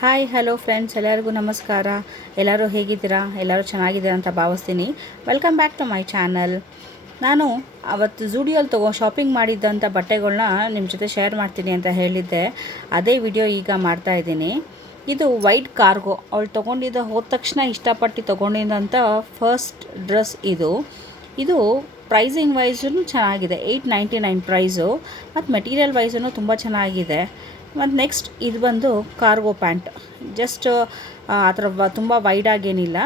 Hi hello friends ಎಲ್ಲರಿಗೂ ನಮಸ್ಕಾರ. ಎಲ್ಲರೂ ಹೇಗಿದ್ದೀರಾ? ಎಲ್ಲರೂ ಚೆನ್ನಾಗಿದ್ದೀರಾ ಅಂತ ಭಾವಿಸ್ತೀನಿ. Welcome back to my channel ನಾನು ಅವತ್ತು ಜೂಡಿಯೋಲ್ಲಿ ತಗೋ ಶಾಪಿಂಗ್ ಮಾಡಿದ್ದಂಥ ಬಟ್ಟೆಗಳನ್ನ ನಿಮ್ಮ ಜೊತೆ ಶೇರ್ ಮಾಡ್ತೀನಿ ಅಂತ ಹೇಳಿದ್ದೆ. ಅದೇ ವಿಡಿಯೋ ಈಗ ಮಾಡ್ತಾ ಇದ್ದೀನಿ. ಇದು ವೈಟ್ ಕಾರ್ಗೋ ಅವಳು ತೊಗೊಂಡಿದ್ದ ಹೋದ ತಕ್ಷಣ ಇಷ್ಟಪಟ್ಟು ತೊಗೊಂಡಿದ್ದಂಥ ಫಸ್ಟ್ ಡ್ರೆಸ್ ಇದು. ಇದು ಪ್ರೈಸಿಂಗ್ ವೈಸೂ ಚೆನ್ನಾಗಿದೆ. ಏಯ್ಟ್ ನೈಂಟಿ ನೈನ್ ಪ್ರೈಸು ಮತ್ತು ಮೆಟೀರಿಯಲ್ ವೈಸೂ ತುಂಬ ಚೆನ್ನಾಗಿದೆ. ಮತ್ತು ನೆಕ್ಸ್ಟ್ ಇದು ಬಂದು ಕಾರ್ಗೋ ಪ್ಯಾಂಟ್ ಜಸ್ಟ್ ಆ ಥರ ತುಂಬ ವೈಡಾಗೇನಿಲ್ಲ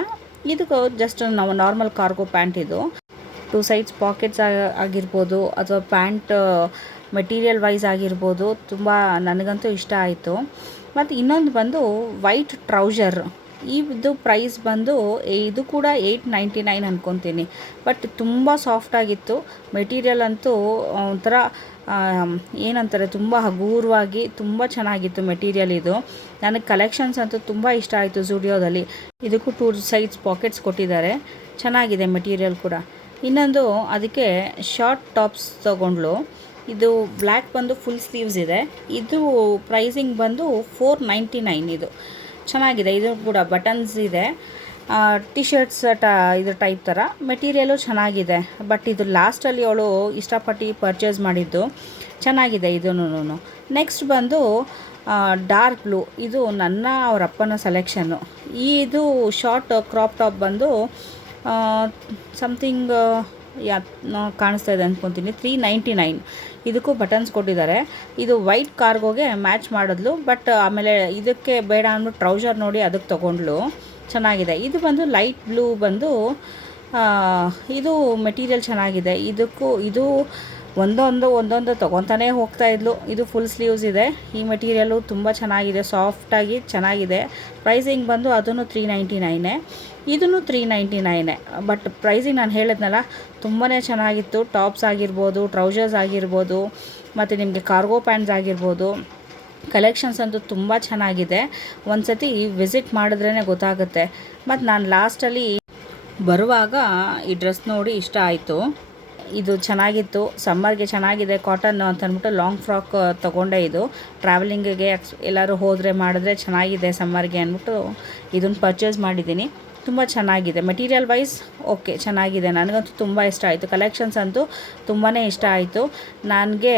ಇದಕ್ಕೆ ಜಸ್ಟ್ ನಾವು ನಾರ್ಮಲ್ ಕಾರ್ಗೋ ಪ್ಯಾಂಟ್ ಇದು. ಟೂ ಸೈಡ್ಸ್ ಪಾಕೆಟ್ಸ್ ಆಗಿರ್ಬೋದು, ಅಥವಾ ಪ್ಯಾಂಟ್ ಮೆಟೀರಿಯಲ್ ವೈಸ್ ಆಗಿರ್ಬೋದು, ತುಂಬ ನನಗಂತೂ ಇಷ್ಟ ಆಯಿತು. ಮತ್ತು ಇನ್ನೊಂದು ಬಂದು ವೈಟ್ ಟ್ರೌಸರ್ ಇದು ಪ್ರೈಸ್ ಬಂದು ಇದು ಕೂಡ ಏಯ್ಟ್ ನೈಂಟಿ ನೈನ್ ಅಂದ್ಕೊತೀನಿ ಬಟ್ ತುಂಬ ಸಾಫ್ಟಾಗಿತ್ತು ಮೆಟೀರಿಯಲ್ ಅಂತೂ ಒಂಥರ ಏನಂತಾರೆ, ತುಂಬ ಹಗೂರವಾಗಿ, ತುಂಬ ಚೆನ್ನಾಗಿತ್ತು ಮೆಟೀರಿಯಲ್ ಇದು. ನನಗೆ ಕಲೆಕ್ಷನ್ಸ್ ಅಂತೂ ತುಂಬ ಇಷ್ಟ ಆಯಿತು ಝುಡಿಯೋದಲ್ಲಿ ಇದಕ್ಕೂ ಟೂ ಸೈಡ್ಸ್ ಪಾಕೆಟ್ಸ್ ಕೊಟ್ಟಿದ್ದಾರೆ. ಚೆನ್ನಾಗಿದೆ ಮೆಟೀರಿಯಲ್ ಕೂಡ. ಇನ್ನೊಂದು, ಅದಕ್ಕೆ ಶಾರ್ಟ್ ಟಾಪ್ಸ್ ತೊಗೊಂಡ್ಳು. ಇದು ಬ್ಲ್ಯಾಕ್ ಬಂದು ಫುಲ್ ಸ್ಲೀವ್ಸ್ ಇದೆ. ಇದು ಪ್ರೈಸಿಂಗ್ ಬಂದು ಫೋರ್ ನೈಂಟಿ ನೈನ್ ಇದು. ಚೆನ್ನಾಗಿದೆ. ಇದು ಕೂಡ ಬಟನ್ಸ್ ಇದೆ. ಟಿ ಶರ್ಟ್ಸ್ ಟ, ಇದು ಟೈಪ್ ಥರ ಮೆಟೀರಿಯಲು ಚೆನ್ನಾಗಿದೆ. ಬಟ್ ಇದು ಲಾಸ್ಟಲ್ಲಿ ಅವಳು ಇಷ್ಟಪಟ್ಟು ಪರ್ಚೇಸ್ ಮಾಡಿದ್ದು. ಚೆನ್ನಾಗಿದೆ ಇದನ್ನು ನೆಕ್ಸ್ಟ್ ಬಂದು ಡಾರ್ಕ್ ಬ್ಲೂ ಇದು ನನ್ನ ಅವರಪ್ಪನ ಸೆಲೆಕ್ಷನ್ನು ಇದು ಶಾರ್ಟ್ ಕ್ರಾಪ್ ಟಾಪ್ ಬಂದು ಸಮಥಿಂಗ್ ಯಾ ಕಾಣಿಸ್ತಾ ಇದೆ ಅಂದ್ಕೊತೀನಿ ತ್ರೀ ನೈಂಟಿ ನೈನ್ ಇದಕ್ಕೂ ಬಟನ್ಸ್ ಕೊಟ್ಟಿದ್ದಾರೆ. ಇದು ವೈಟ್ ಕಾರ್ಗೋಗೆ ಮ್ಯಾಚ್ ಮಾಡಿದ್ಲು ಬಟ್ ಆಮೇಲೆ ಇದಕ್ಕೆ ಬೇಡ ಅಂದ್ಬಿಟ್ಟು ಟ್ರೌಸರ್ ನೋಡಿ ಅದಕ್ಕೆ ತೊಗೊಂಡ್ಲು ಚೆನ್ನಾಗಿದೆ. ಇದು ಬಂದು ಲೈಟ್ ಬ್ಲೂ ಬಂದು ಇದು ಮೆಟೀರಿಯಲ್ ಚೆನ್ನಾಗಿದೆ. ಇದಕ್ಕೂ, ಇದು ಒಂದೊಂದು ಒಂದೊಂದು ತೊಗೊತಾನೇ ಹೋಗ್ತಾ ಇದ್ಲು. ಇದು ಫುಲ್ ಸ್ಲೀವ್ಸ್ ಇದೆ. ಈ ಮೆಟೀರಿಯಲು ತುಂಬ ಚೆನ್ನಾಗಿದೆ. ಸಾಫ್ಟಾಗಿ ಚೆನ್ನಾಗಿದೆ. ಪ್ರೈಸಿಂಗ್ ಬಂದು ಅದನ್ನು ತ್ರೀ ನೈಂಟಿ ನೈನೇ ಇದನ್ನು ತ್ರೀ ನೈಂಟಿ ನೈನೇ ಬಟ್ ಪ್ರೈಸಿಂಗ್ ನಾನು ಹೇಳಿದ್ನಲ್ಲ ತುಂಬಾ ಚೆನ್ನಾಗಿತ್ತು. ಟಾಪ್ಸ್ ಆಗಿರ್ಬೋದು ಟ್ರೌಸರ್ಸ್ ಆಗಿರ್ಬೋದು, ಮತ್ತು ನಿಮಗೆ ಕಾರ್ಗೋ ಪ್ಯಾಂಟ್ಸ್ ಆಗಿರ್ಬೋದು. ಕಲೆಕ್ಷನ್ಸ್ ಅಂತೂ ತುಂಬ ಚೆನ್ನಾಗಿದೆ. ಒಂದು ಸತಿ ವಿಸಿಟ್ ಮಾಡಿದ್ರೇ ಗೊತ್ತಾಗುತ್ತೆ. ಮತ್ತು ನಾನು ಲಾಸ್ಟಲ್ಲಿ ಬರುವಾಗ ಈ ಡ್ರೆಸ್ ನೋಡಿ ಇಷ್ಟ ಆಯಿತು. ಇದು ಚೆನ್ನಾಗಿತ್ತು, ಸಮ್ಮರ್ಗೆ ಚೆನ್ನಾಗಿದೆ ಕಾಟನ್ ಅಂತ ಅಂದ್ಬಿಟ್ಟು ಲಾಂಗ್ ಫ್ರಾಕ್ ತೊಗೊಂಡೆ ಇದು. ಟ್ರಾವೆಲಿಂಗಿಗೆ ಎಲ್ಲರೂ ಹೋದರೆ ಮಾಡಿದ್ರೆ ಚೆನ್ನಾಗಿದೆ ಸಮ್ಮರ್ಗೆ ಅಂದ್ಬಿಟ್ಟು ಇದನ್ನು ಪರ್ಚೇಸ್ ಮಾಡಿದ್ದೀನಿ. ತುಂಬ ಚೆನ್ನಾಗಿದೆ. ಮೆಟೀರಿಯಲ್ ವೈಸ್ ಓಕೆ ಚೆನ್ನಾಗಿದೆ. ನನಗಂತೂ ತುಂಬ ಇಷ್ಟ ಆಯಿತು. ಕಲೆಕ್ಷನ್ಸ್ ಅಂತೂ ತುಂಬಾ ಇಷ್ಟ ಆಯಿತು. ನನಗೆ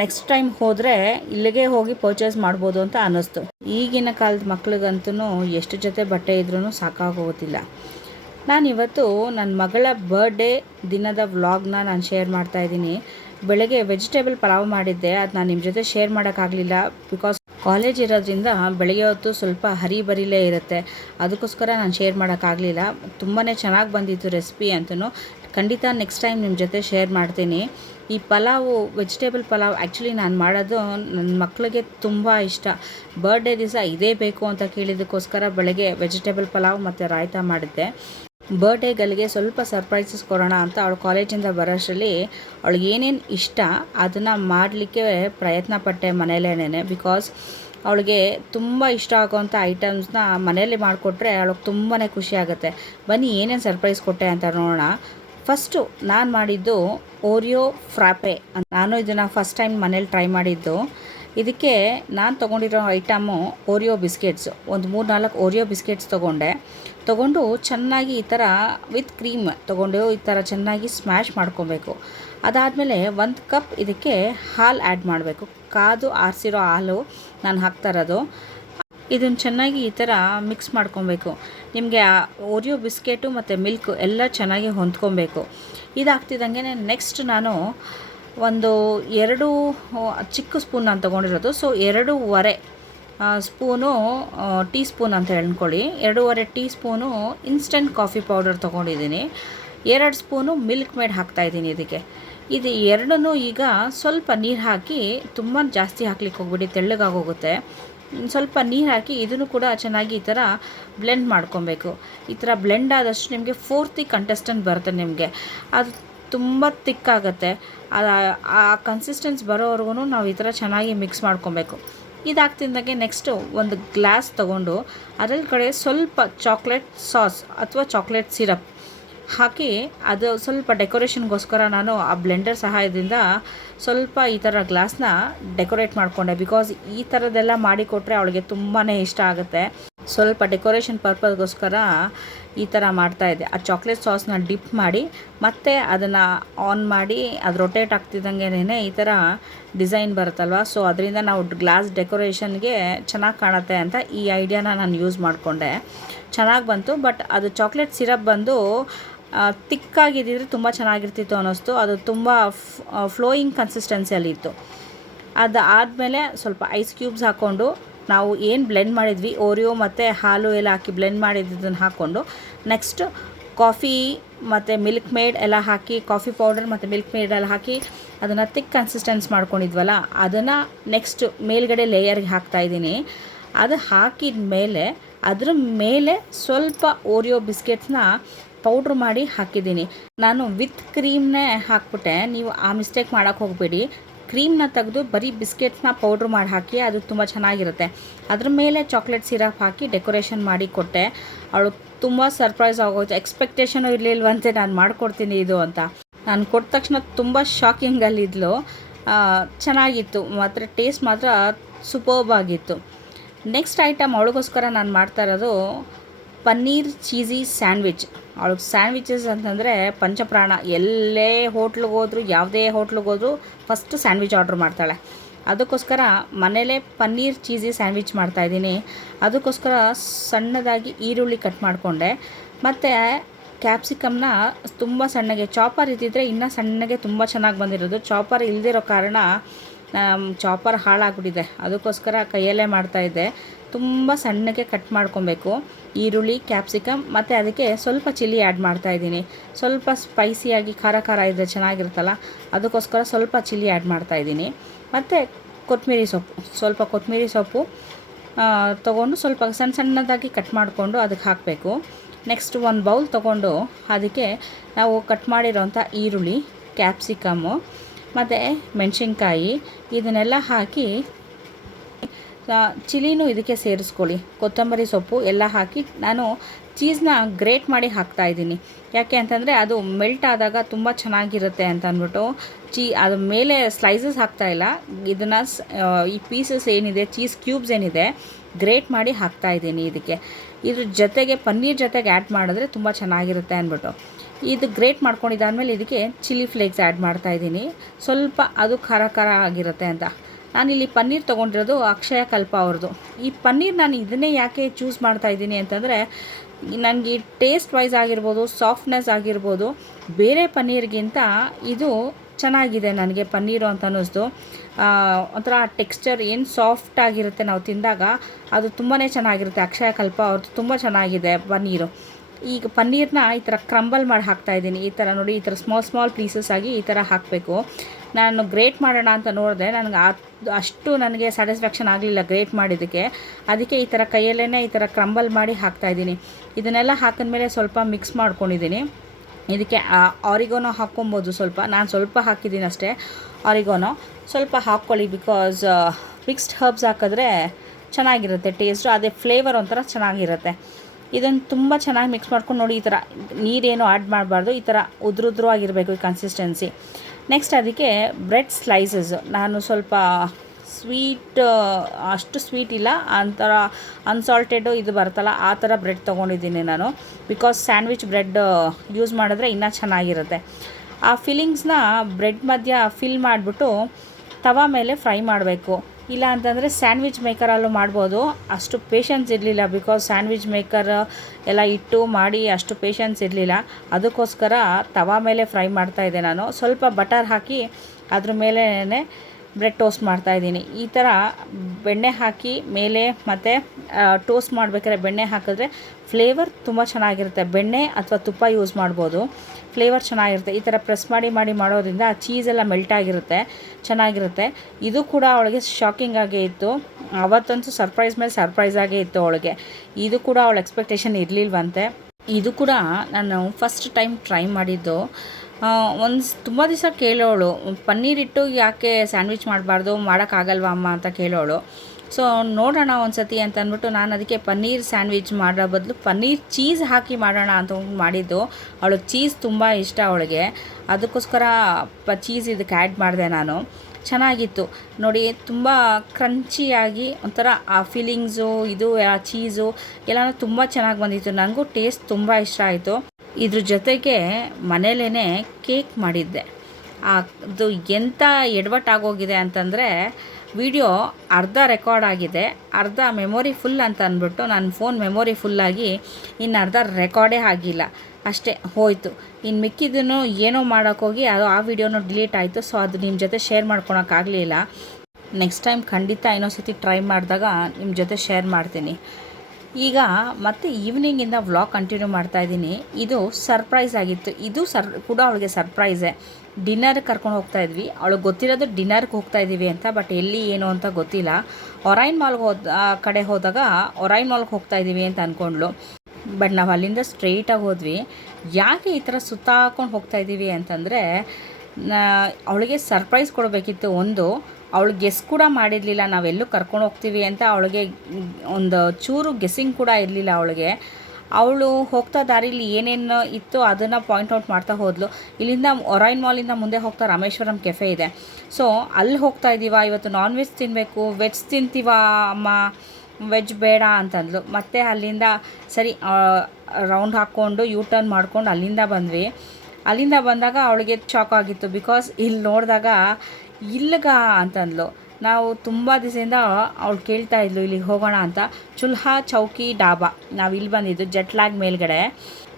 ನೆಕ್ಸ್ಟ್ ಟೈಮ್ ಹೋದರೆ ಇಲ್ಲಿಗೆ ಹೋಗಿ ಪರ್ಚೇಸ್ ಮಾಡ್ಬೋದು ಅಂತ ಅನ್ನಿಸ್ತು ಈಗಿನ ಕಾಲದ ಮಕ್ಳಿಗಂತೂ ಎಷ್ಟು ಜೊತೆ ಬಟ್ಟೆ ಇದ್ರೂ ಸಾಕಾಗೋದಿಲ್ಲ. ನಾನಿವತ್ತು ನನ್ನ ಮಗಳ ಬರ್ಡೇ ದಿನದ ವ್ಲಾಗ್ನ ನಾನು ಶೇರ್ ಮಾಡ್ತಾಯಿದ್ದೀನಿ ಬೆಳಗ್ಗೆ ವೆಜಿಟೇಬಲ್ ಪಲಾವ್ ಮಾಡಿದ್ದೆ. ಅದು ನಾನು ನಿಮ್ಮ ಜೊತೆ ಶೇರ್ ಮಾಡೋಕ್ಕಾಗಲಿಲ್ಲ ಬಿಕಾಸ್ ಕಾಲೇಜ್ ಇರೋದ್ರಿಂದ ಬೆಳಗ್ಗೆ ಹೊತ್ತು ಸ್ವಲ್ಪ ಹರಿಬರಿಲೇ ಇರುತ್ತೆ. ಅದಕ್ಕೋಸ್ಕರ ನಾನು ಶೇರ್ ಮಾಡೋಕ್ಕಾಗಲಿಲ್ಲ ತುಂಬಾ ಚೆನ್ನಾಗಿ ಬಂದಿತ್ತು ರೆಸಿಪಿ ಅಂತಲೂ ಖಂಡಿತ ನೆಕ್ಸ್ಟ್ ಟೈಮ್ ನಿಮ್ಮ ಜೊತೆ ಶೇರ್ ಮಾಡ್ತೀನಿ. ಈ ಪಲಾವು ವೆಜಿಟೇಬಲ್ ಪಲಾವ್ ಆ್ಯಕ್ಚುಲಿ ನಾನು ಮಾಡೋದು ನನ್ನ ಮಕ್ಕಳಿಗೆ ತುಂಬ ಇಷ್ಟ. ಬರ್ಡೇ ದಿವಸ ಇದೇ ಬೇಕು ಅಂತ ಕೇಳಿದ್ದಕ್ಕೋಸ್ಕರ ಬೆಳಗ್ಗೆ ವೆಜಿಟೇಬಲ್ ಪಲಾವ್ ಮತ್ತು ರಾಯ್ತಾ ಮಾಡಿದ್ದೆ. ಬರ್ಡೇಗಳಿಗೆ ಸ್ವಲ್ಪ ಸರ್ಪ್ರೈಸಸ್ ಕೊಡೋಣ ಅಂತ ಅವಳು ಕಾಲೇಜಿಂದ ಬರೋಷ್ಟರಲ್ಲಿ ಅವಳಿಗೆ ಏನೇನು ಇಷ್ಟ ಅದನ್ನು ಮಾಡಲಿಕ್ಕೆ ಪ್ರಯತ್ನ ಪಟ್ಟೆ ಮನೇಲೇನೆ ಬಿಕಾಸ್ ಅವಳಿಗೆ ತುಂಬ ಇಷ್ಟ ಆಗೋವಂಥ ಐಟಮ್ಸ್ನ ಮನೆಯಲ್ಲಿ ಮಾಡಿಕೊಟ್ರೆ ಅವಳಿಗೆ ತುಂಬಾ ಖುಷಿ ಆಗುತ್ತೆ. ಬನ್ನಿ ಏನೇನು ಸರ್ಪ್ರೈಸ್ ಕೊಟ್ಟೆ ಅಂತ ನೋಡೋಣ. ಫಸ್ಟು ನಾನು ಮಾಡಿದ್ದು ಓರಿಯೋ ಫ್ರಾಪೆ ನಾನು ಇದನ್ನು ಫಸ್ಟ್ ಟೈಮ್ ಮನೇಲಿ ಟ್ರೈ ಮಾಡಿದ್ದು. ಇದಕ್ಕೆ ನಾನು ತೊಗೊಂಡಿರೋ ಐಟಮು ಓರಿಯೋ ಬಿಸ್ಕೆಟ್ಸು ಒಂದು ಮೂರು ನಾಲ್ಕು ಓರಿಯೋ ಬಿಸ್ಕೆಟ್ಸ್ ತೊಗೊಂಡೆ. ತೊಗೊಂಡು ಚೆನ್ನಾಗಿ ಈ ಥರ ವಿತ್ ಕ್ರೀಮ್ ತೊಗೊಂಡು ಈ ಥರ ಚೆನ್ನಾಗಿ ಸ್ಮ್ಯಾಶ್ ಮಾಡ್ಕೊಬೇಕು. ಅದಾದಮೇಲೆ ಒಂದು ಕಪ್ ಇದಕ್ಕೆ ಹಾಲು ಆ್ಯಡ್ ಮಾಡಬೇಕು. ಕಾದು ಆರಿಸಿರೋ ಹಾಲು ನಾನು ಹಾಕ್ತಾ ಇರೋದು. ಇದನ್ನು ಚೆನ್ನಾಗಿ ಈ ಥರ ಮಿಕ್ಸ್ ಮಾಡ್ಕೊಬೇಕು. ನಿಮಗೆ ಓರಿಯೋ ಬಿಸ್ಕೆಟು ಮತ್ತು ಮಿಲ್ಕ್ ಎಲ್ಲ ಚೆನ್ನಾಗಿ ಹೊಂದ್ಕೊಬೇಕು. ಇದಾಗ್ತಿದ್ದಂಗೆ ನೆಕ್ಸ್ಟ್ ನಾನು ಒಂದು ಎರಡು ಚಿಕ್ಕ ಸ್ಪೂನ್ ನಾನು ತೊಗೊಂಡಿರೋದು. ಸೊ ಎರಡೂವರೆ ಸ್ಪೂನು ಟೀ ಸ್ಪೂನ್ ಅಂತ ಹೇಳ್ಕೊಳ್ಳಿ. ಎರಡೂವರೆ tea spoon instant coffee powder ತೊಗೊಂಡಿದ್ದೀನಿ. ಎರಡು ಸ್ಪೂನು ಮಿಲ್ಕ್ ಮೇಡ್ ಹಾಕ್ತಾಯಿದ್ದೀನಿ ಇದಕ್ಕೆ. ಇದು ಎರಡನ್ನೂ ಈಗ ಸ್ವಲ್ಪ ನೀರು ಹಾಕಿ ತುಂಬ ಜಾಸ್ತಿ ಹಾಕ್ಲಿಕ್ಕೆ ಹೋಗ್ಬಿಡಿ ತೆಳ್ಳಗಾಗೋಗುತ್ತೆ ಸ್ವಲ್ಪ ನೀರು ಹಾಕಿ ಇದನ್ನು ಕೂಡ ಚೆನ್ನಾಗಿ ಈ ಥರ ಬ್ಲೆಂಡ್ ಮಾಡ್ಕೊಬೇಕು. ಈ ಥರ ಬ್ಲೆಂಡ್ ಆದಷ್ಟು ನಿಮಗೆ ಫೋರ್ತಿ ಕಂಟೆಸ್ಟೆಂಟ್ ಬರುತ್ತೆ ನಿಮಗೆ. ಅದು ತುಂಬ ತಿಕ್ಕಾಗುತ್ತೆ ಆ ಕನ್ಸಿಸ್ಟೆನ್ಸ್ ಬರೋವರೆಗೂ ನಾವು ಈ ಥರ ಚೆನ್ನಾಗಿ ಮಿಕ್ಸ್ ಮಾಡ್ಕೊಬೇಕು. ಇದಾಗ್ತಿದ್ದಾಗೆ ನೆಕ್ಸ್ಟು ಒಂದು ಗ್ಲಾಸ್ ತೊಗೊಂಡು ಅದರ ಕಡೆ ಸ್ವಲ್ಪ ಚಾಕ್ಲೇಟ್ ಸಾಸ್ ಅಥವಾ ಚಾಕ್ಲೇಟ್ ಸಿರಪ್ ಹಾಕಿ ಅದು ಸ್ವಲ್ಪ ಡೆಕೋರೇಷನ್ಗೋಸ್ಕರ ನಾನು ಆ ಬ್ಲೆಂಡರ್ ಸಹಾಯದಿಂದ ಸ್ವಲ್ಪ ಈ ಥರ ಗ್ಲಾಸ್ನ ಡೆಕೋರೇಟ್ ಮಾಡಿಕೊಂಡೆ. ಬಿಕಾಸ್ ಈ ಥರದ್ದೆಲ್ಲ ಮಾಡಿಕೊಟ್ರೆ ಅವಳಿಗೆ ತುಂಬಾ ಇಷ್ಟ ಆಗುತ್ತೆ. ಸ್ವಲ್ಪ ಡೆಕೋರೇಷನ್ ಪರ್ಪಸ್ಗೋಸ್ಕರ ಈ ಥರ ಮಾಡ್ತಾಯಿದ್ದೆ ಆ ಚಾಕ್ಲೇಟ್ ಸಾಸ್ನ ಡಿಪ್ ಮಾಡಿ, ಮತ್ತೆ ಅದನ್ನು ಆನ್ ಮಾಡಿ, ಅದು ರೊಟೇಟ್ ಆಗ್ತಿದ್ದಂಗೆನೇ ಈ ಥರ ಡಿಸೈನ್ ಬರುತ್ತಲ್ವ? ಸೊ ಅದರಿಂದ ನಾವು ಗ್ಲಾಸ್ ಡೆಕೋರೇಷನ್ಗೆ ಚೆನ್ನಾಗಿ ಕಾಣುತ್ತೆ ಅಂತ ಈ ಐಡಿಯಾನ ನಾನು ಯೂಸ್ ಮಾಡಿಕೊಂಡೆ. ಚೆನ್ನಾಗಿ ಬಂತು ಬಟ್ ಅದು ಚಾಕ್ಲೇಟ್ ಸಿರಪ್ ಬಂದು ತಿಕ್ಕಾಗಿದ್ದಿದ್ರೆ ತುಂಬ ಚೆನ್ನಾಗಿರ್ತಿತ್ತು ಅನ್ನಿಸ್ತು. ಅದು ತುಂಬ ಫ್ಲೋಯಿಂಗ್ ಕನ್ಸಿಸ್ಟೆನ್ಸಿಯಲ್ಲಿತ್ತು ಅದು ಆದಮೇಲೆ ಸ್ವಲ್ಪ ಐಸ್ ಕ್ಯೂಬ್ಸ್ ಹಾಕ್ಕೊಂಡು ನಾವು ಏನು ಬ್ಲೆಂಡ್ ಮಾಡಿದ್ವಿ ಓರಿಯೋ ಮತ್ತು ಹಾಲು ಎಲ್ಲ ಹಾಕಿ ಬ್ಲೆಂಡ್ ಮಾಡಿದ್ದನ್ನು ಹಾಕ್ಕೊಂಡು ನೆಕ್ಸ್ಟ್ ಕಾಫಿ ಮತ್ತು ಮಿಲ್ಕ್ ಮೇಡ್ ಎಲ್ಲ ಹಾಕಿ ಕಾಫಿ ಪೌಡರ್ ಮತ್ತು ಮಿಲ್ಕ್ ಮೇಡ್ ಎಲ್ಲ ಹಾಕಿ ಅದನ್ನು ತಿಕ್ ಕನ್ಸಿಸ್ಟೆನ್ಸ್ ಮಾಡ್ಕೊಂಡಿದ್ವಲ್ಲ, ಅದನ್ನು ನೆಕ್ಸ್ಟ್ ಮೇಲ್ಗಡೆ ಲೇಯರ್ಗೆ ಹಾಕ್ತಾಯಿದ್ದೀನಿ ಅದು ಹಾಕಿದ ಮೇಲೆ ಅದ್ರ ಮೇಲೆ ಸ್ವಲ್ಪ ಓರಿಯೋ ಬಿಸ್ಕೆಟ್ಸ್ನ ಪೌಡ್ರ್ ಮಾಡಿ ಹಾಕಿದ್ದೀನಿ. ನಾನು ವಿತ್ ಕ್ರೀಮ್ನೇ ಹಾಕ್ಬಿಟ್ಟೆ, ನೀವು ಆ ಮಿಸ್ಟೇಕ್ ಮಾಡೋಕ್ಕೆ ಹೋಗಬೇಡಿ. ಕ್ರೀಮ್ನ ತೆಗೆದು ಬರೀ ಬಿಸ್ಕೆಟ್ಸ್ನ ಪೌಡ್ರ್ ಮಾಡಿ ಹಾಕಿ ಅದು ತುಂಬ ಚೆನ್ನಾಗಿರುತ್ತೆ. ಅದ್ರ ಮೇಲೆ ಚಾಕ್ಲೇಟ್ ಸಿರಪ್ ಹಾಕಿ ಡೆಕೋರೇಷನ್ ಮಾಡಿ ಕೊಟ್ಟೆ. ಅವಳು ತುಂಬ ಸರ್ಪ್ರೈಸ್ ಆಗೋಯ್ತು. ಎಕ್ಸ್ಪೆಕ್ಟೇಷನು ಇರಲಿಲ್ವಂತೆ ನಾನು ಮಾಡಿಕೊಡ್ತೀನಿ ಇದು ಅಂತ. ನಾನು ಕೊಟ್ಟ ತಕ್ಷಣ ತುಂಬ ಶಾಕಿಂಗಲ್ಲಿದ್ಲು. ಚೆನ್ನಾಗಿತ್ತು. ಮಾತ್ರ ಟೇಸ್ಟ್ ಮಾತ್ರ ಸೂಪರ್ಬ್ ಆಗಿತ್ತು. ನೆಕ್ಸ್ಟ್ ಐಟಮ್ ಅವಳಿಗೋಸ್ಕರ ನಾನು ಮಾಡ್ತಾ ಇರೋದು ಪನ್ನೀರ್ ಚೀಸಿ ಸ್ಯಾಂಡ್ವಿಚ್. ಅವಳಿಗೆ ಸ್ಯಾಂಡ್ವಿಚಸ್ ಅಂತಂದರೆ ಪಂಚಪ್ರಾಣ. ಎಲ್ಲೇ ಹೋಟ್ಲಿಗೆ ಹೋದ್ರು, ಯಾವುದೇ ಹೋಟ್ಲಿಗೆ ಹೋದರೂ ಫಸ್ಟ್ ಸ್ಯಾಂಡ್ವಿಚ್ ಆರ್ಡ್ರ್ ಮಾಡ್ತಾಳೆ. ಅದಕ್ಕೋಸ್ಕರ ಮನೇಲೇ ಪನ್ನೀರ್ ಚೀಸಿ ಸ್ಯಾಂಡ್ವಿಚ್ ಮಾಡ್ತಾಯಿದ್ದೀನಿ ಅದಕ್ಕೋಸ್ಕರ ಸಣ್ಣದಾಗಿ ಈರುಳ್ಳಿ ಕಟ್ ಮಾಡಿಕೊಂಡೆ. ಮತ್ತು ಕ್ಯಾಪ್ಸಿಕಮ್ನ ತುಂಬ ಸಣ್ಣಗೆ, ಚಾಪರ್ ಇದ್ದಿದ್ರೆ ಇನ್ನೂ ಸಣ್ಣಗೆ ತುಂಬ ಚೆನ್ನಾಗಿ ಬಂದಿರೋದು. ಚಾಪರ್ ಇಲ್ಲದಿರೋ ಕಾರಣ ಚಾಪರ್ ಹಾಳಾಗ್ಬಿಟ್ಟಿದೆ. ಅದಕ್ಕೋಸ್ಕರ ಕೈಯಲ್ಲೇ ಮಾಡ್ತಾಯಿದ್ದೆ ತುಂಬ ಸಣ್ಣಗೆ ಕಟ್ ಮಾಡ್ಕೊಬೇಕು. ಈರುಳ್ಳಿ ಕ್ಯಾಪ್ಸಿಕಮ್ ಮತ್ತು ಅದಕ್ಕೆ ಸ್ವಲ್ಪ ಚಿಲ್ಲಿ ಆ್ಯಡ್ ಮಾಡ್ತಾಯಿದ್ದೀನಿ ಸ್ವಲ್ಪ ಸ್ಪೈಸಿಯಾಗಿ ಖಾರ ಖಾರ ಇದ್ದರೆ ಚೆನ್ನಾಗಿರುತ್ತಲ್ಲ, ಅದಕ್ಕೋಸ್ಕರ ಸ್ವಲ್ಪ ಚಿಲ್ಲಿ ಆ್ಯಡ್ ಮಾಡ್ತಾಯಿದ್ದೀನಿ ಮತ್ತು ಕೊತ್ತಂಬರಿ ಸೊಪ್ಪು, ಸ್ವಲ್ಪ ಕೊತ್ತಂಬರಿ ಸೊಪ್ಪು ತೊಗೊಂಡು ಸ್ವಲ್ಪ ಸಣ್ಣ ಸಣ್ಣದಾಗಿ ಕಟ್ ಮಾಡಿಕೊಂಡು ಅದಕ್ಕೆ ಹಾಕಬೇಕು. ನೆಕ್ಸ್ಟ್ ಒಂದು ಬೌಲ್ ತೊಗೊಂಡು ಅದಕ್ಕೆ ನಾವು ಕಟ್ ಮಾಡಿರೋಂಥ ಈರುಳ್ಳಿ ಕ್ಯಾಪ್ಸಿಕಮ್ಮು ಮತ್ತು ಮೆಣಸಿನ್ಕಾಯಿ, ಇದನ್ನೆಲ್ಲ ಹಾಕಿ ಚಿಲಿನೂ ಇದಕ್ಕೆ ಸೇರಿಸ್ಕೊಳ್ಳಿ. ಕೊತ್ತಂಬರಿ ಸೊಪ್ಪು ಎಲ್ಲ ಹಾಕಿ ನಾನು ಚೀಸ್ನ ಗ್ರೇಟ್ ಮಾಡಿ ಹಾಕ್ತಾ ಇದ್ದೀನಿ. ಯಾಕೆ ಅಂತಂದರೆ ಅದು ಮೆಲ್ಟ್ ಆದಾಗ ತುಂಬ ಚೆನ್ನಾಗಿರುತ್ತೆ ಅಂತ ಅಂದ್ಬಿಟ್ಟು ಚೀ ಅದ್ರ ಮೇಲೆ ಸ್ಲೈಸಸ್ ಹಾಕ್ತಾ ಇಲ್ಲ. ಇದನ್ನು ಈ ಪೀಸಸ್ ಏನಿದೆ, ಚೀಸ್ ಕ್ಯೂಬ್ಸ್ ಏನಿದೆ, ಗ್ರೇಟ್ ಮಾಡಿ ಹಾಕ್ತಾ ಇದ್ದೀನಿ ಇದಕ್ಕೆ. ಇದ್ರ ಜೊತೆಗೆ ಪನ್ನೀರ್ ಜೊತೆಗೆ ಆ್ಯಡ್ ಮಾಡಿದ್ರೆ ತುಂಬ ಚೆನ್ನಾಗಿರುತ್ತೆ ಅಂದ್ಬಿಟ್ಟು. ಇದು ಗ್ರೇಟ್ ಮಾಡ್ಕೊಂಡಿದ್ದಾದಮೇಲೆ ಇದಕ್ಕೆ ಚಿಲ್ಲಿ ಫ್ಲೇಕ್ಸ್ ಆ್ಯಡ್ ಮಾಡ್ತಾಯಿದ್ದೀನಿ ಸ್ವಲ್ಪ ಅದು ಖಾರ ಖಾರ ಆಗಿರುತ್ತೆ ಅಂತ. ನಾನಿಲ್ಲಿ ಪನ್ನೀರ್ ತೊಗೊಂಡಿರೋದು ಅಕ್ಷಯ ಕಲ್ಪ ಅವ್ರದ್ದು. ಈ ಪನ್ನೀರ್ ನಾನು ಇದನ್ನೇ ಯಾಕೆ ಚೂಸ್ ಮಾಡ್ತಾ ಇದ್ದೀನಿ ಅಂತಂದರೆ ನನಗೆ ಟೇಸ್ಟ್ ವೈಸ್ ಆಗಿರ್ಬೋದು ಸಾಫ್ಟ್ನೆಸ್ ಆಗಿರ್ಬೋದು, ಬೇರೆ ಪನ್ನೀರ್ಗಿಂತ ಇದು ಚೆನ್ನಾಗಿದೆ ನನಗೆ ಪನ್ನೀರು ಅಂತ ಅನ್ನಿಸ್ದು ಒಂಥರ ಟೆಕ್ಸ್ಚರ್ ಏನು ಸಾಫ್ಟ್ ಆಗಿರುತ್ತೆ ನಾವು ತಿಂದಾಗ, ಅದು ತುಂಬಾ ಚೆನ್ನಾಗಿರುತ್ತೆ. ಅಕ್ಷಯ ಕಲ್ಪ ಅವ್ರದ್ದು ತುಂಬ ಚೆನ್ನಾಗಿದೆ ಪನ್ನೀರು. ಈಗ ಪನ್ನೀರ್ನ ಈ ಥರ ಕ್ರಂಬಲ್ ಮಾಡಿ ಹಾಕ್ತಾಯಿದ್ದೀನಿ ಈ ಥರ ನೋಡಿ, ಈ ಥರ ಸ್ಮಾಲ್ ಸ್ಮಾಲ್ ಪೀಸಸ್ ಆಗಿ ಈ ಥರ ಹಾಕಬೇಕು. ನಾನು ಗ್ರೇಟ್ ಮಾಡೋಣ ಅಂತ ನೋಡಿದೆ. ನನಗೆ ಅಷ್ಟು ನನಗೆ ಸ್ಯಾಟಿಸ್ಫ್ಯಾಕ್ಷನ್ ಆಗಲಿಲ್ಲ ಗ್ರೇಟ್ ಮಾಡಿದ್ದಕ್ಕೆ. ಅದಕ್ಕೆ ಈ ಥರ ಕೈಯಲ್ಲೇ ಈ ಥರ ಕ್ರಂಬಲ್ ಮಾಡಿ ಹಾಕ್ತಾಯಿದ್ದೀನಿ ಇದನ್ನೆಲ್ಲ ಹಾಕಿದ್ಮೇಲೆ ಸ್ವಲ್ಪ ಮಿಕ್ಸ್ ಮಾಡ್ಕೊಂಡಿದ್ದೀನಿ. ಇದಕ್ಕೆ ಆರಿಗೋನೋ ಹಾಕ್ಕೊಬೋದು ಸ್ವಲ್ಪ. ನಾನು ಸ್ವಲ್ಪ ಹಾಕಿದ್ದೀನಿ ಅಷ್ಟೇ ಆರಿಗೋನೋ ಸ್ವಲ್ಪ ಹಾಕ್ಕೊಳ್ಳಿ ಬಿಕಾಸ್ ಮಿಕ್ಸ್ಡ್ ಹರ್ಬ್ಸ್ ಹಾಕಿದ್ರೆ ಚೆನ್ನಾಗಿರುತ್ತೆ ಟೇಸ್ಟು ಅದೇ ಫ್ಲೇವರ್ ಒಂಥರ ಚೆನ್ನಾಗಿರುತ್ತೆ. ಇದನ್ನು ತುಂಬ ಚೆನ್ನಾಗಿ ಮಿಕ್ಸ್ ಮಾಡ್ಕೊಂಡು ನೋಡಿ ಈ ಥರ ನೀರೇನು ಆ್ಯಡ್ ಮಾಡಬಾರ್ದು. ಈ ಥರ ಉದ್ರುದ್ರು ಆಗಿರಬೇಕು ಈ ಕನ್ಸಿಸ್ಟೆನ್ಸಿ ನೆಕ್ಸ್ಟ್ ಅದಕ್ಕೆ ಬ್ರೆಡ್ ಸ್ಲೈಸಸ್ ನಾನು ಸ್ವಲ್ಪ ಸ್ವೀಟ್ ಅಷ್ಟು ಸ್ವೀಟ್ ಇಲ್ಲ. ಅಂಥರ ಅನ್ಸಾಲ್ಟೆಡು ಇದು ಬರುತ್ತಲ್ಲ, ಆ ಥರ ಬ್ರೆಡ್ ತೊಗೊಂಡಿದ್ದೀನಿ ನಾನು. ಬಿಕಾಸ್ ಸ್ಯಾಂಡ್ವಿಚ್ ಬ್ರೆಡ್ ಯೂಸ್ ಮಾಡಿದ್ರೆ ಇನ್ನೂ ಚೆನ್ನಾಗಿರುತ್ತೆ. ಆ ಫಿಲ್ಲಿಂಗ್ಸ್ನ ಬ್ರೆಡ್ ಮಧ್ಯ ಫಿಲ್ ಮಾಡಿಬಿಟ್ಟು ತವಾ ಮೇಲೆ ಫ್ರೈ ಮಾಡಬೇಕು. ಇಲ್ಲ ಅಂತಂದರೆ ಸ್ಯಾಂಡ್ವಿಚ್ ಮೇಕರಲ್ಲೂ ಮಾಡ್ಬೋದು. ಅಷ್ಟು ಪೇಷನ್ಸ್ ಇರಲಿಲ್ಲ ಬಿಕಾಸ್ ಸ್ಯಾಂಡ್ವಿಚ್ ಮೇಕರ್ ಎಲ್ಲ ಇಟ್ಟು ಮಾಡಿ ಅಷ್ಟು ಪೇಷನ್ಸ್ ಇರಲಿಲ್ಲ. ಅದಕ್ಕೋಸ್ಕರ ತವಾ ಮೇಲೆ ಫ್ರೈ ಮಾಡ್ತಾಯಿದ್ದೆ ನಾನು. ಸ್ವಲ್ಪ ಬಟರ್ ಹಾಕಿ ಅದ್ರ ಮೇಲೇ ಬ್ರೆಡ್ ಟೋಸ್ಟ್ ಮಾಡ್ತಾಯಿದ್ದೀನಿ ಈ ಥರ ಬೆಣ್ಣೆ ಹಾಕಿ ಮೇಲೆ ಮತ್ತು ಟೋಸ್ಟ್ ಮಾಡಬೇಕಾದ್ರೆ ಬೆಣ್ಣೆ ಹಾಕಿದ್ರೆ ಫ್ಲೇವರ್ ತುಂಬ ಚೆನ್ನಾಗಿರುತ್ತೆ. ಬೆಣ್ಣೆ ಅಥವಾ ತುಪ್ಪ ಯೂಸ್ ಮಾಡ್ಬೋದು. ಫ್ಲೇವರ್ ಚೆನ್ನಾಗಿರುತ್ತೆ. ಈ ಥರ ಪ್ರೆಸ್ ಮಾಡಿ ಮಾಡಿ ಮಾಡೋದ್ರಿಂದ ಆ ಚೀಸೆಲ್ಲ ಮೆಲ್ಟ್ ಆಗಿರುತ್ತೆ, ಚೆನ್ನಾಗಿರುತ್ತೆ. ಇದು ಕೂಡ ಅವಳಿಗೆ ಶಾಕಿಂಗ್ ಆಗೇ ಇತ್ತು. ಅವತ್ತಂತೂ ಸರ್ಪ್ರೈಸ್ ಮೇಲೆ ಸರ್ಪ್ರೈಸ್ ಆಗೇ ಇತ್ತು ಅವಳಿಗೆ. ಇದು ಕೂಡ ಅವಳ ಎಕ್ಸ್ಪೆಕ್ಟೇಷನ್ ಇರಲಿಲ್ವಂತೆ. ಇದು ಕೂಡ ನಾನು ಫಸ್ಟ್ ಟೈಮ್ ಟ್ರೈ ಮಾಡಿದ್ದು. ಒಂದು ತುಂಬ ದಿವಸ ಕೇಳೋಳು, ಪನ್ನೀರ್ ಇಟ್ಟು ಯಾಕೆ ಸ್ಯಾಂಡ್ವಿಚ್ ಮಾಡಬಾರ್ದು? ಮಾಡೋಕ್ಕಾಗಲ್ವಾ ಅಮ್ಮ? ಅಂತ ಕೇಳೋಳು. ಸೊ ನೋಡೋಣ ಒಂದು ಸತಿ ಅಂತ ಅಂದ್ಬಿಟ್ಟು ನಾನು ಅದಕ್ಕೆ ಪನ್ನೀರ್ ಸ್ಯಾಂಡ್ವಿಚ್ ಮಾಡೋ ಬದಲು ಪನ್ನೀರ್ ಚೀಸ್ ಹಾಕಿ ಮಾಡೋಣ ಅಂತ ಮಾಡಿದ್ದು. ಅವಳಿಗೆ ಚೀಸ್ ತುಂಬ ಇಷ್ಟ ಅವಳಿಗೆ. ಅದಕ್ಕೋಸ್ಕರ ಪ, ಚೀಸ್ ಇದಕ್ಕೆ ಆ್ಯಡ್ ಮಾಡಿದೆ ನಾನು. ಚೆನ್ನಾಗಿತ್ತು. ನೋಡಿ, ತುಂಬ ಕ್ರಂಚಿಯಾಗಿ ಒಂಥರ ಆ ಫೀಲಿಂಗ್ಸು, ಇದು, ಆ ಚೀಸು ಎಲ್ಲನೂ ತುಂಬ ಚೆನ್ನಾಗಿ ಬಂದಿತ್ತು. ನನಗೂ ಟೇಸ್ಟ್ ತುಂಬ ಇಷ್ಟ ಆಯಿತು. ಇದ್ರ ಜೊತೆಗೆ ಮನೇಲೇ ಕೇಕ್ ಮಾಡಿದ್ದೆ. ಅದು ಎಂಥ ಎಡವಟ್ಟಾಗೋಗಿದೆ ಅಂತಂದರೆ, ವಿಡಿಯೋ ಅರ್ಧ ರೆಕಾರ್ಡ್ ಆಗಿದೆ, ಅರ್ಧ ಮೆಮೊರಿ ಫುಲ್ ಅಂತ ಅಂದ್ಬಿಟ್ಟು ನನ್ನ ಫೋನ್ ಮೆಮೊರಿ ಫುಲ್ಲಾಗಿ ಇನ್ನು ಅರ್ಧ ರೆಕಾರ್ಡೇ ಆಗಿಲ್ಲ. ಅಷ್ಟೇ, ಹೋಯಿತು. ಇನ್ನು ಮಿಕ್ಕಿದ್ದನ್ನು ಏನೋ ಮಾಡೋಕ್ಕೋಗಿ ಅದು ಆ ವಿಡಿಯೋನೂ ಡಿಲೀಟ್ ಆಯಿತು, ಸೊ ಅದು ನಿಮ್ಮ ಜೊತೆ ಶೇರ್ ಮಾಡ್ಕೊಳಕ್ಕಾಗಲಿಲ್ಲ ನೆಕ್ಸ್ಟ್ ಟೈಮ್ ಖಂಡಿತ ಇನ್ನೊಂದು ಸತಿ ಟ್ರೈ ಮಾಡಿದಾಗ ನಿಮ್ಮ ಜೊತೆ ಶೇರ್ ಮಾಡ್ತೀನಿ. ಈಗ ಮತ್ತೆ ಈವ್ನಿಂಗಿಂದ ವ್ಲಾಗ್ ಕಂಟಿನ್ಯೂ ಮಾಡ್ತಾ ಇದ್ದೀನಿ. ಇದು ಸರ್ಪ್ರೈಸ್ ಆಗಿತ್ತು. ಇದು ಸರ್ ಕೂಡ ಅವಳಿಗೆ ಸರ್ಪ್ರೈಸೇ ಡಿನ್ನರ್ಗೆ ಕರ್ಕೊಂಡು ಹೋಗ್ತಾ ಇದ್ವಿ. ಅವಳಿಗೆ ಗೊತ್ತಿರೋದು ಡಿನ್ನರ್ಗೆ ಹೋಗ್ತಾ ಇದ್ದೀವಿ ಅಂತ ಬಟ್ ಎಲ್ಲಿ, ಏನು ಅಂತ ಗೊತ್ತಿಲ್ಲ. ಒರೈನ್ ಮಾಲ್ಗೆ ಹೋದ ಕಡೆ ಹೋದಾಗ ಒರೈನ್ ಮಾಲ್ಗೆ ಹೋಗ್ತಾ ಇದ್ದೀವಿ ಅಂತ ಅಂದ್ಕೊಂಡ್ಳು ಬಟ್ ನಾವು ಅಲ್ಲಿಂದ ಸ್ಟ್ರೈಟಾಗಿ ಹೋದ್ವಿ. ಯಾಕೆ ಈ ಥರ ಸುತ್ತಾಕೊಂಡು ಹೋಗ್ತಾ ಇದ್ದೀವಿ ಅಂತಂದರೆ ಅವಳಿಗೆ ಸರ್ಪ್ರೈಸ್ ಕೊಡಬೇಕಿತ್ತು ಒಂದು ಅವಳು ಗೆಸ್ ಕೂಡ ಮಾಡಿರಲಿಲ್ಲ, ನಾವೆಲ್ಲೂ ಕರ್ಕೊಂಡು ಹೋಗ್ತೀವಿ ಅಂತ ಅವಳಿಗೆ, ಒಂದು ಚೂರು ಗೆಸ್ಸಿಂಗ್ ಕೂಡ ಇರಲಿಲ್ಲ ಅವಳಿಗೆ. ಅವಳು ಹೋಗ್ತಾ ದಾರಿಲಿ ಏನೇನು ಇತ್ತು ಅದನ್ನು ಪಾಯಿಂಟ್ ಔಟ್ ಮಾಡ್ತಾ ಹೋದ್ಲು. ಇಲ್ಲಿಂದ ಒರೈನ್ ಮಾಲಿಂದ ಮುಂದೆ ಹೋಗ್ತಾ ರಾಮೇಶ್ವರಂ ಕೆಫೆ ಇದೆ. ಸೊ ಅಲ್ಲಿ ಹೋಗ್ತಾ ಇದ್ದೀವ ಇವತ್ತು ನಾನ್ ವೆಜ್ ತಿನ್ನಬೇಕು ವೆಜ್ ತಿಂತೀವಾ ಅಮ್ಮ? ವೆಜ್ ಬೇಡ ಅಂತಂದ್ಲು. ಮತ್ತು ಅಲ್ಲಿಂದ ಸರಿ ರೌಂಡ್ ಹಾಕ್ಕೊಂಡು ಯೂ ಟರ್ನ್ ಮಾಡ್ಕೊಂಡು ಅಲ್ಲಿಂದ ಬಂದ್ವಿ. ಅಲ್ಲಿಂದ ಬಂದಾಗ ಅವಳಿಗೆ ಶಾಕ್ ಆಗಿತ್ತು ಬಿಕಾಸ್ ಇಲ್ಲಿ ನೋಡಿದಾಗ ಇಲ್ಗ ಅಂತಂದ್ಲು ನಾವು ತುಂಬ ದಿವಸದಿಂದ ಅವಳು ಕೇಳ್ತಾ ಇದ್ಲು, ಇಲ್ಲಿಗೆ ಹೋಗೋಣ ಅಂತ. ಚುಲ್ಹಾ ಚೌಕಿ ಡಾಬಾ. ನಾವು ಇಲ್ಲಿ ಬಂದಿದ್ದು ಜಟ್ಲಾಗ್ ಮೇಲ್ಗಡೆ.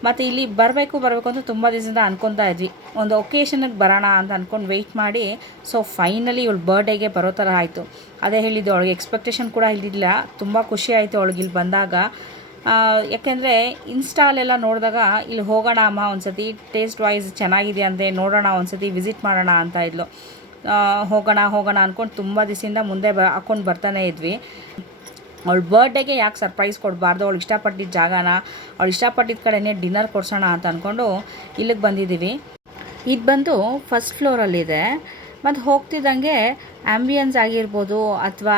ಮತ್ತು ಇಲ್ಲಿ ಬರಬೇಕು ಬರಬೇಕು ಅಂತ ತುಂಬ ದಿವಸದಿಂದ ಅನ್ಕೊತಾ ಇದ್ವಿ. ಒಂದು ಒಕೇಶನಿಗೆ ಬರೋಣ ಅಂತ ಅಂದ್ಕೊಂಡು ವೆಯ್ಟ್ ಮಾಡಿ ಸೊ ಫೈನಲಿ ಇವಳು ಬರ್ಡೇಗೆ ಬರೋ ಥರ ಆಯಿತು. ಅದೇ ಹೇಳಿದ್ದು, ಅವಳಿಗೆ ಎಕ್ಸ್ಪೆಕ್ಟೇಷನ್ ಕೂಡ ಇಲ್ಲಿಲ್ಲ ತುಂಬ ಖುಷಿ ಆಯಿತು ಅವಳಿಗೆ ಇಲ್ಲಿ ಬಂದಾಗ. ಯಾಕೆಂದರೆ ಇನ್ಸ್ಟಾಲೆಲ್ಲ ನೋಡಿದಾಗ, ಇಲ್ಲಿ ಹೋಗೋಣ ಅಮ್ಮ ಒಂದು ಸತಿ ಟೇಸ್ಟ್ ವೈಸ್ ಚೆನ್ನಾಗಿದೆ ಅಂದರೆ ನೋಡೋಣ ಒಂದು ಸತಿ ವಿಸಿಟ್ ಮಾಡೋಣ ಅಂತ ಇದ್ಲು. ಹೋಗೋಣ ಹೋಗೋಣ ಅಂದ್ಕೊಂಡು ತುಂಬ ದಿವಸದಿಂದ ಮುಂದೆ ಬ ಹಾಕ್ಕೊಂಡು ಬರ್ತಾನೆ ಇದ್ವಿ. ಅವಳ ಬರ್ಡೇಗೆ ಯಾಕೆ ಸರ್ಪ್ರೈಸ್ ಕೊಡಬಾರ್ದು? ಅವಳು ಇಷ್ಟಪಟ್ಟಿದ್ದ ಜಾಗನ, ಅವಳು ಇಷ್ಟಪಟ್ಟಿದ್ದ ಕಡೆನೇ ಡಿನ್ನರ್ ಕೊಡ್ಸೋಣ ಅಂತ ಅಂದ್ಕೊಂಡು ಇಲ್ಲಿಗೆ ಬಂದಿದ್ದೀವಿ ಇದು ಬಂದು ಫಸ್ಟ್ ಫ್ಲೋರಲ್ಲಿದೆ ಮತ್ತು ಹೋಗ್ತಿದ್ದಂಗೆ ಆ್ಯಂಬಿಯನ್ಸ್ ಆಗಿರ್ಬೋದು ಅಥವಾ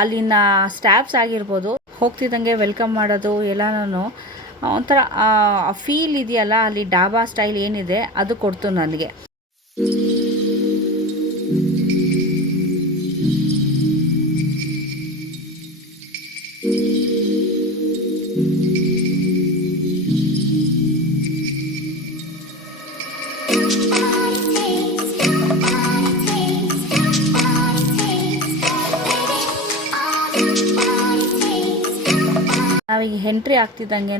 ಅಲ್ಲಿನ ಸ್ಟಾಫ್ಸ್ ಆಗಿರ್ಬೋದು ಹೋಗ್ತಿದ್ದಂಗೆ ವೆಲ್ಕಮ್ ಮಾಡೋದು ಎಲ್ಲನೂ ಒಂಥರ ಫೀಲ್ ಇದೆಯಲ್ಲ, ಅಲ್ಲಿ ಡಾಬಾ ಸ್ಟೈಲ್ ಏನಿದೆ ಅದು ಕೊಡ್ತು ನನಗೆ. ನಾವೀಗ ಎಂಟ್ರಿ ಆಗ್ತಿದ್ದಂಗೆ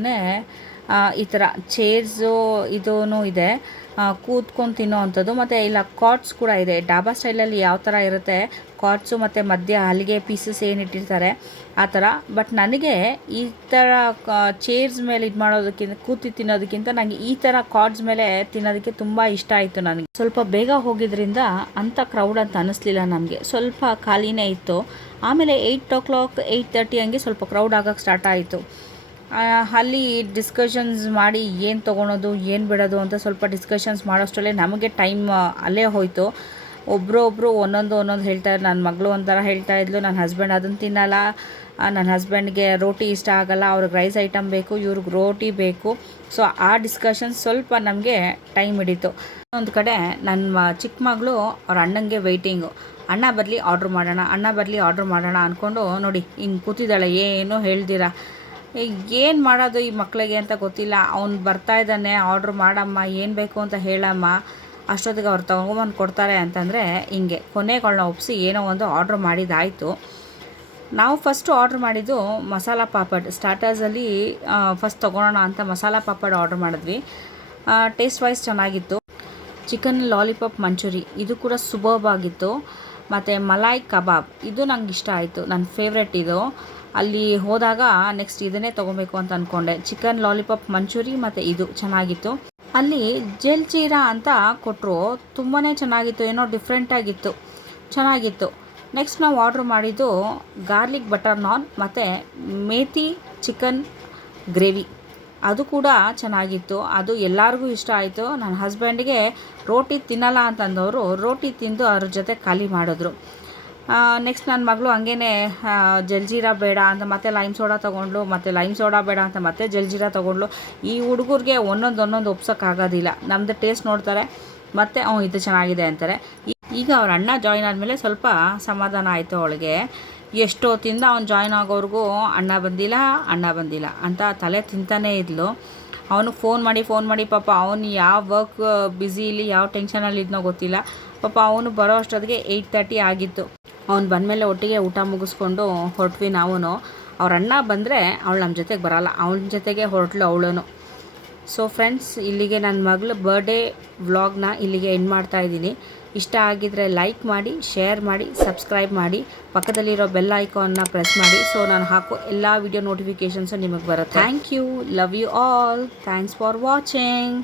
ಈ ಥರ ಚೇರ್ಸು ಇದೂ ಇದೆ. ಕೂತ್ಕೊಂಡು ತಿನ್ನೋ ಅಂಥದ್ದು ಮತ್ತು ಇಲ್ಲ ಕಾಟ್ಸ್ ಕೂಡ ಇದೆ. ಡಾಬಾ ಸ್ಟೈಲಲ್ಲಿ ಯಾವ ಥರ ಇರುತ್ತೆ ಕಾಟ್ಸು ಮತ್ತು ಮಧ್ಯ ಹಲಿಗೆ ಪೀಸಸ್ ಏನು ಇಟ್ಟಿರ್ತಾರೆ, ಆ ಥರ ಬಟ್ ನನಗೆ ಈ ಥರ ಚೇರ್ಸ್ ಮೇಲೆ ಇದು ಮಾಡೋದಕ್ಕಿಂತ, ಕೂತಿ ತಿನ್ನೋದಕ್ಕಿಂತ ನನಗೆ ಈ ಥರ ಕಾಟ್ಸ್ ಮೇಲೆ ತಿನ್ನೋದಕ್ಕೆ ತುಂಬ ಇಷ್ಟ ಆಯಿತು ನನಗೆ. ಸ್ವಲ್ಪ ಬೇಗ ಹೋಗಿದ್ರಿಂದ ಅಂಥ ಕ್ರೌಡ್ ಅಂತ ಅನ್ನಿಸ್ಲಿಲ್ಲ ನಮಗೆ. ಸ್ವಲ್ಪ ಖಾಲಿನೇ ಇತ್ತು. ಆಮೇಲೆ eight o'clock eight thirty ಹಂಗೆ ಸ್ವಲ್ಪ ಕ್ರೌಡ್ ಆಗೋಕ್ಕೆ ಸ್ಟಾರ್ಟ್ ಆಯಿತು. ಅಲ್ಲಿ ಡಿಸ್ಕಷನ್ಸ್ ಮಾಡಿ ಏನು ತೊಗೊಳೋದು, ಏನು ಬಿಡೋದು ಅಂತ ಸ್ವಲ್ಪ ಡಿಸ್ಕಷನ್ಸ್ ಮಾಡೋಷ್ಟರಲ್ಲೇ ನಮಗೆ ಟೈಮ್ ಅಲ್ಲೇ ಹೋಯಿತು. ಒಬ್ಬರೊಬ್ಬರು ಒಬ್ಬರು ಒಂದೊಂದು ಒಂದೊಂದು ಹೇಳ್ತಾರೆ ನನ್ನ ಮಗಳು ಒಂಥರ ಹೇಳ್ತಾ ಇದ್ಲು ನನ್ನ ಹಸ್ಬೆಂಡ್ ಅದನ್ನು ತಿನ್ನಲ್ಲ. ನನ್ನ ಹಸ್ಬೆಂಡ್ಗೆ ರೋಟಿ ಇಷ್ಟ ಆಗಲ್ಲ. ಅವ್ರಿಗೆ ರೈಸ್ ಐಟಮ್ ಬೇಕು, ಇವ್ರಿಗೆ ರೋಟಿ ಬೇಕು. ಸೊ ಆ ಡಿಸ್ಕಷನ್ ಸ್ವಲ್ಪ ನಮಗೆ ಟೈಮ್ ಹಿಡಿತು. ಒಂದು ಕಡೆ ನನ್ನ ಚಿಕ್ಕ ಮಗಳು ಅವ್ರ ಅಣ್ಣಂಗೆ ವೆಯ್ಟಿಂಗು ಅಣ್ಣ ಬರಲಿ ಆರ್ಡ್ರ್ ಮಾಡೋಣ. ಅಣ್ಣ ಬರಲಿ ಆರ್ಡ್ರ್ ಮಾಡೋಣ. ಅಂದ್ಕೊಂಡು ನೋಡಿ, ಹಿಂಗೆ ಕೂತಿದ್ದಾಳೆ, ಏನೂ ಹೇಳ್ದಿರ. ಏನು ಮಾಡೋದು ಈ ಮಕ್ಕಳಿಗೆ ಅಂತ ಗೊತ್ತಿಲ್ಲ. ಅವ್ನು ಬರ್ತಾ ಇದ್ದಾನೆ, ಆರ್ಡ್ರ್ ಮಾಡಮ್ಮ, ಏನು ಬೇಕು ಅಂತ ಹೇಳಮ್ಮ. ಅಷ್ಟೊತ್ತಿಗೆ ಅವ್ರು ತೊಗೊಂಬಂದು ಕೊಡ್ತಾರೆ ಅಂತಂದರೆ, ಹಿಂಗೆ ಕೊನೆಗಳನ್ನ ಒಪ್ಪಿಸಿ ಏನೋ ಒಂದು ಆರ್ಡ್ರ್ ಮಾಡಿದ್ದಾಯಿತು ನಾವು ಫಸ್ಟು ಆರ್ಡ್ರ್ ಮಾಡಿದ್ದು ಮಸಾಲ ಪಾಪಡ್. ಸ್ಟಾರ್ಟರ್ಸಲ್ಲಿ ಫಸ್ಟ್ ತೊಗೊಳೋಣ ಅಂತ ಮಸಾಲ ಪಾಪಡ್ ಆರ್ಡ್ರ್ ಮಾಡಿದ್ವಿ. ಟೇಸ್ಟ್ ವೈಸ್ ಚೆನ್ನಾಗಿತ್ತು. ಚಿಕನ್ ಲಾಲಿಪಾಪ್ ಮಂಚೂರಿ ಇದು ಕೂಡ ಸುಬರ್ಬ್ ಆಗಿತ್ತು. ಮತ್ತು ಮಲಾಯ್ ಕಬಾಬ್. ಇದು ನಂಗೆ ಇಷ್ಟ ಆಯಿತು. ನನ್ನ ಫೇವ್ರೆಟ್ ಇದು. ಅಲ್ಲಿ ಹೋದಾಗ ನೆಕ್ಸ್ಟ್ ಇದನ್ನೇ ತೊಗೊಬೇಕು ಅಂತ ಅಂದ್ಕೊಂಡೆ ಚಿಕನ್ ಲಾಲಿಪಾಪ್ ಮಂಚೂರಿ ಮತ್ತು ಇದು ಚೆನ್ನಾಗಿತ್ತು. ಅಲ್ಲಿ ಜೆಲ್ ಚೀರಾ ಅಂತ ಕೊಟ್ಟರು ತುಂಬಾ ಚೆನ್ನಾಗಿತ್ತು. ಏನೋ ಡಿಫ್ರೆಂಟಾಗಿತ್ತು ಚೆನ್ನಾಗಿತ್ತು. ನೆಕ್ಸ್ಟ್ ನಾವು ಆರ್ಡ್ರ್ ಮಾಡಿದ್ದು ಗಾರ್ಲಿಕ್ ಬಟರ್ ನಾನ್ ಮತ್ತು ಮೇತಿ ಚಿಕನ್ ಗ್ರೇವಿ ಅದು ಕೂಡ ಚೆನ್ನಾಗಿತ್ತು. ಅದು ಎಲ್ಲರಿಗೂ ಇಷ್ಟ ಆಯಿತು. ನನ್ನ ಹಸ್ಬೆಂಡ್ಗೆ ರೋಟಿ ತಿನ್ನಲ್ಲ ಅಂತಂದವರು ರೋಟಿ ತಿಂದು ಅವ್ರ ಜೊತೆ ಖಾಲಿ ಮಾಡಿದ್ರು. ನೆಕ್ಸ್ಟ್ ನನ್ನ ಮಗಳು ಹಂಗೇ ಜಲ್ಜೀರಾ ಬೇಡ ಅಂತ ಮತ್ತೆ ಲೈಮ್ ಸೋಡಾ ತೊಗೊಂಡ್ಲು ಮತ್ತು ಲೈಮ್ ಸೋಡಾ ಬೇಡ ಅಂತ ಮತ್ತೆ ಜಲ್ಜೀರಾ ತೊಗೊಂಡ್ಲು ಈ ಹುಡುಗರಿಗೆ ಒಂದೊಂದು ಒಂದೊಂದು ಒಪ್ಸೋಕ್ಕಾಗೋದಿಲ್ಲ ನಮ್ಮದು ಟೇಸ್ಟ್ ನೋಡ್ತಾರೆ, ಮತ್ತು ಅವ್ನು ಇದು ಚೆನ್ನಾಗಿದೆ ಅಂತಾರೆ. ಈಗ ಅವ್ರ ಅಣ್ಣ ಜಾಯ್ನ್ ಆದಮೇಲೆ ಸ್ವಲ್ಪ ಸಮಾಧಾನ ಆಯಿತು ಅವಳಿಗೆ. ತಿಂದ ಅವ್ನು ಜಾಯ್ನ್ ಆಗೋವರೆಗೂ ಅಣ್ಣ ಬಂದಿಲ್ಲ ಅಣ್ಣ ಬಂದಿಲ್ಲ ಅಂತ ತಲೆ ತಿಂತಾನೇ ಇದ್ಲು. ಅವನು ಫೋನ್ ಮಾಡಿ ಫೋನ್ ಮಾಡಿ, ಪಾಪ ಅವನು ಯಾವ ವರ್ಕ್ ಬ್ಯುಸಿಲಿ ಯಾವ ಟೆನ್ಷನಲ್ಲಿ ಇದ್ನೋ ಗೊತ್ತಿಲ್ಲ. ಪಾಪ ಅವನು ಬರೋ ಅಷ್ಟೊತ್ತಿಗೆ ಏಯ್ಟ್ ತರ್ಟಿ ಆಗಿತ್ತು. ಅವ್ನು ಬಂದಮೇಲೆ ಒಟ್ಟಿಗೆ ಊಟ ಮುಗಿಸ್ಕೊಂಡು ಹೊರಟ್ವಿ ನಾವು ಅವ್ರ ಅಣ್ಣ ಬಂದರೆ ಅವಳು ನಮ್ಮ ಜೊತೆಗೆ ಬರಲ್ಲ. ಅವನ ಜೊತೆಗೆ ಹೊರಟ್ಲು ಅವಳು ಸೊ ಫ್ರೆಂಡ್ಸ್ ಇಲ್ಲಿಗೆ ನನ್ನ ಮಗಳು ಬರ್ಡೇ ವ್ಲಾಗ್ನ ಇಲ್ಲಿಗೆ ಎಂಡ್ ಮಾಡ್ತಾ ಇದ್ದೀನಿ. ಇಷ್ಟ ಆಗಿದ್ರೆ ಲೈಕ್ ಮಾಡಿ ಶೇರ್ ಮಾಡಿ ಸಬ್ಸ್ಕ್ರೈಬ್ ಮಾಡಿ. ಪಕ್ಕದಲ್ಲಿರೋ ಬೆಲ್ ಐಕಾನ್ನ ಪ್ರೆಸ್ ಮಾಡಿ. ಸೊ ನಾನು ಹಾಕೋ ಎಲ್ಲ ವಿಡಿಯೋ ನೋಟಿಫಿಕೇಷನ್ಸು ನಿಮಗೆ ಬರುತ್ತೆ. Thank you love you all thanks for watching